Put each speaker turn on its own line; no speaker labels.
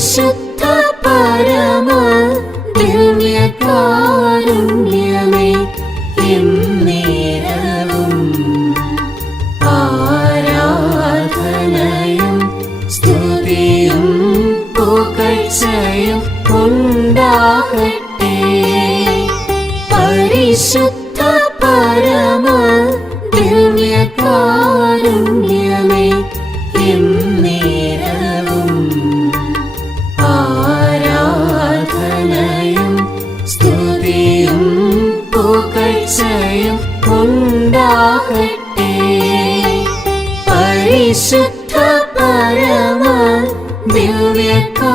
പരിശുദ്ധ പരമ ദിവ്യകാരുണ്യമേ എന്നേരവും ആരാധനയും സ്തുതിയും പുകഴ്ചയും ഉണ്ടാകട്ടെ. പരിശുദ്ധ വിശുദ്ധ പരമ ദിവ്യകാ